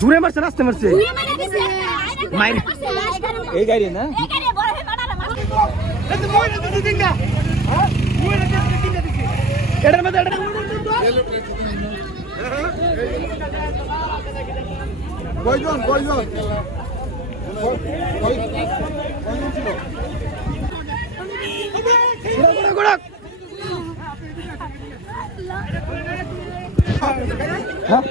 জুড়ে মারছে রাস্তে মারছে। এই গাড়ি না? এটার মধ্যে। কয়জন কয়জন গোড়া গোড়া হ্যাঁ?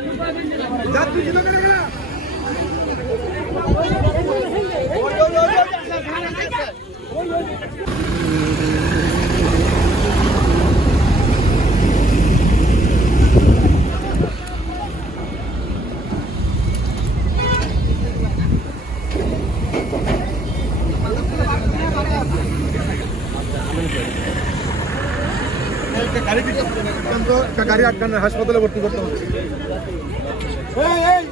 একটা গাড়ি আটকানো হাসপাতালে ভর্তি করতে হচ্ছে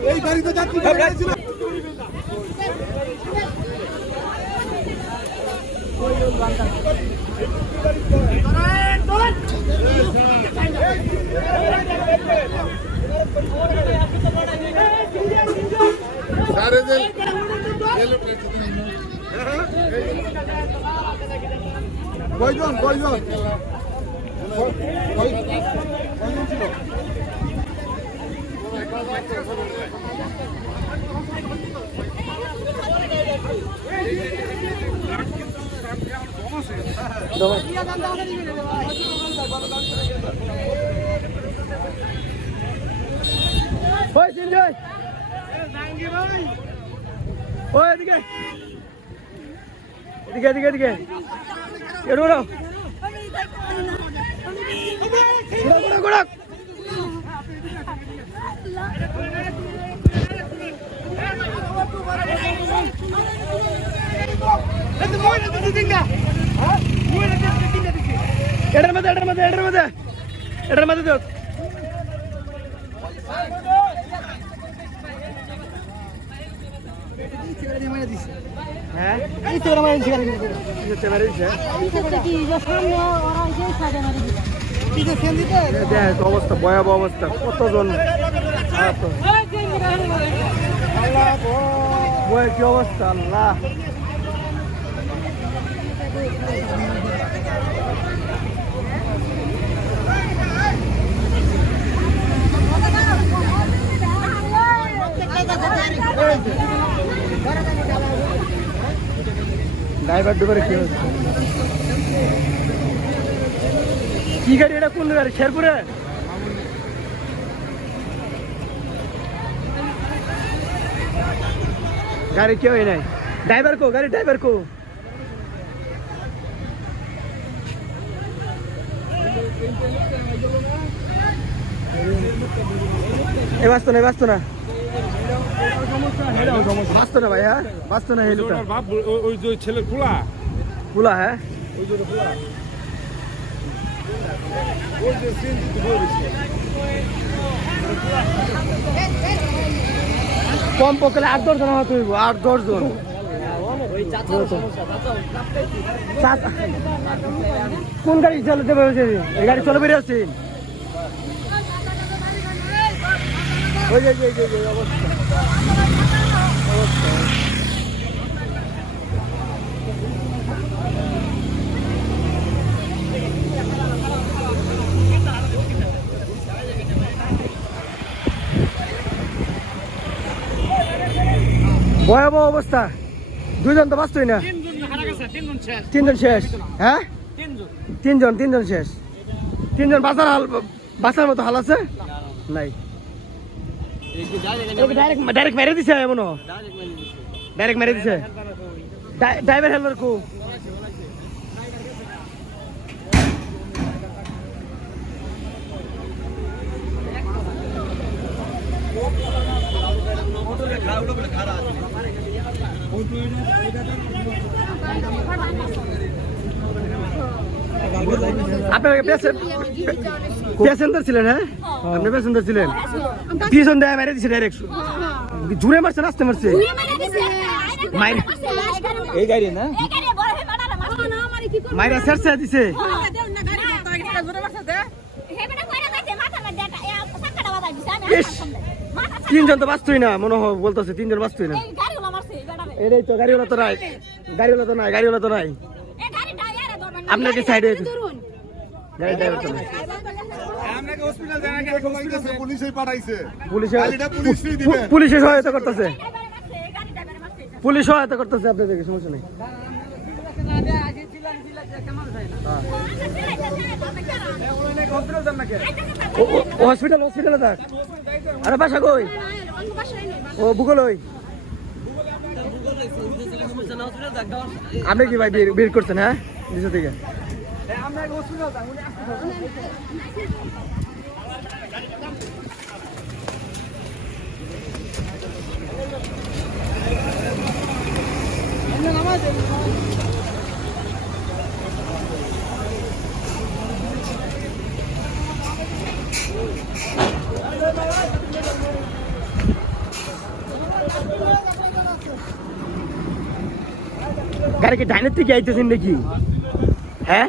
এই, গাড়িতে যাত্রী কয়জন কয়জন? ওই সিনজয় ওই এদিকে। এদিকে এদিকে এদিকে। গোড়া এটার মধ্যে এটার মধ্যে এটার মধ্যে এটার মধ্যে হ্যাঁ? এই তো আমার ইনসিগার দিতে পারে দিছে? দেখ অবস্থা ভয়াবহ অবস্থা কতজন? আল্লাহ ভয় কি অবস্থা? আল্লাহ। ড্রাইভার ডুবার কি কি গাড়ি এটা? কোন গাড়ি? শেরপুরে? গাড়ি কেউ নাই। ড্রাইভার কো, গাড়ি ড্রাইভার কো। এ বাঁচতো না, এ বাঁচতো না। বাঁচতো না হ্যাঁ? বাঁচতো না বাপ ওই- যে ছেলের খোলা? পুলা হ্যাঁ? কম পক্ষে আট দশ জন হয়তো হইব আট দশ জন। কোন গাড়ি চালাতে পেরেছে এই গাড়ি চলে বেরিয়ে ওই যে, অবস্থা। ভয়াবহ অবস্থা। দুইজন তো বাঁচতই না? তিনজন শেষ। হ্যাঁ? তিনজন। তিনজন শেষ। তিনজন বাঁচার হাল বাঁচার মতো হাল আছে? নাই। ডাইরেক্ট ডাইরেক্ট মেরে দিছে এমনও? ডাইরেক্ট মেরে দিছে? ড্রাইভার হেলার কো? আপনার প্যাসেঞ্জার ছিলেন হ্যাঁ? আপনি প্যাসেঞ্জার ছিলেন? পিছন দেয় মেরে দিছে ডাইরেক্ট জুড়ে মারছে রাস্তে মারছে। মাইর। এই গাড়ি না? মাইরা সেরছে দিছে। ইস! তিনজন তো বাঁচতই না মনে হয় বলতেছে তিনজন বাঁচতই না। এই গাড়িওয়ালা মারছে, এই বেটারে। এটাই তো গাড়িওয়ালা তো নাই। গাড়িওয়ালা তো নাই গাড়িওয়ালা তো নাই। এই গাড়িটা এরে ধরবেন না। আপনার কি সাইডে গাড়ি ড্রাইভার তো নাই। আপনাকে পুলিশে পাঠাইছে। পুলিশে গাড়িটা পুলিশই দিবে। পু- পুলিশে সহায়তা করতেছে। পুলিশ সহায়তা করতেছে আপনাদেরকে সমস্যা নেই। হসপিটাল হসপিটালে থাক। আরে বাসা কই? ও ভূগোল ওই। আপনি কি ভাই বের বের করছেন হ্যাঁ? নিচে থেকে গাড়ি কি ডাইনের থেকে আইতেছেন নাকি? হ্যাঁ?